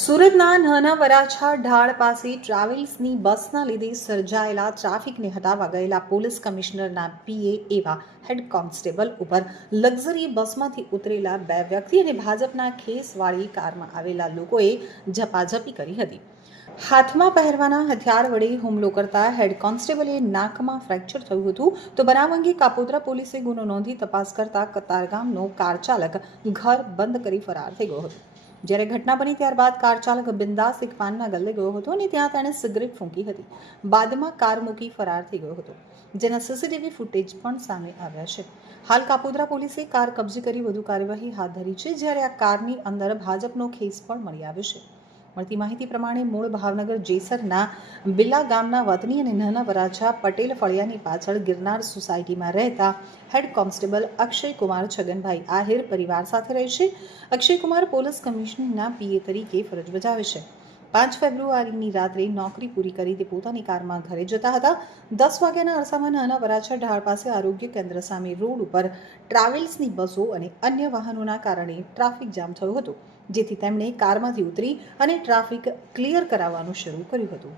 સુરતના નાના વરાછા ઢાળ પાસે ટ્રાવેલ્સની બસના લીધે સર્જાયેલા ટ્રાફિકને હટાવવા ગયેલા પોલીસ કમિશનરના પીએ એવા હેડ કોન્સ્ટેબલ ઉપર લક્ઝરી બસમાંથી ઉતરેલા બે વ્યક્તિ અને ભાજપના ખેસવાળી કારમાં આવેલા લોકોએ ઝપાઝપી કરી હતી. હાથમાં પહેરવાના હથિયાર વડે હુમલો કરતા હેડ કોન્સ્ટેબલે નાકમાં ફ્રેક્ચર થયું હતું. તો બનાવ અંગે કાપોદ્રા પોલીસે ગુનો નોંધી તપાસ કરતા કતારગામનો કાર ચાલક ઘર બંધ કરી ફરાર થઈ ગયો હતો. જ્યારે ઘટના બની ત્યારબાદ કાર ચાલક બિંદાસ એક પાનના ગલ્લે ગયો હતો અને ત્યાં તેણે સિગરેટ ફૂંકી હતી. બાદમાં કાર મૂકી ફરાર થઈ ગયો હતો, જેના સીસીટીવી ફૂટેજ પણ સામે આવ્યા છે. હાલ કાપોદ્રા પોલીસે કાર કબજે કરી વધુ કાર્યવાહી હાથ ધરી છે, જ્યારે આ કારની અંદર ભાજપનો ખેસ પણ મળી આવ્યો છે. મળતી માહિતી પ્રમાણે મૂળ ભાવનગર જેસરના બિલ્લા ગામના વતની અને નાના વરાછા પટેલ ફળિયાની પાછળ ગિરનાર સોસાયટીમાં રહેતા હેડ કોન્સ્ટેબલ અક્ષયકુમાર છગનભાઈ આહિર પરિવાર સાથે રહે છે. અક્ષયકુમાર પોલીસ કમિશનરના પીએ તરીકે ફરજ બજાવે છે. 5 ફેબ્રુઆરીની રાત્રે નોકરી પૂરી કરી તે પોતાની કારમાં ઘરે જતા હતા. 10 વાગ્યાના અરસામાં નાના વરાછા ઢાળ પાસે આરોગ્ય કેન્દ્ર સામે રોડ ઉપર ટ્રાવેલ્સની બસો અને અન્ય વાહનોના કારણે ટ્રાફિક જામ થયો હતો, જેથી તેમણે કારમાંથી ઉતરી અને ટ્રાફિક ક્લિયર કરાવવાનું શરૂ કર્યું હતું.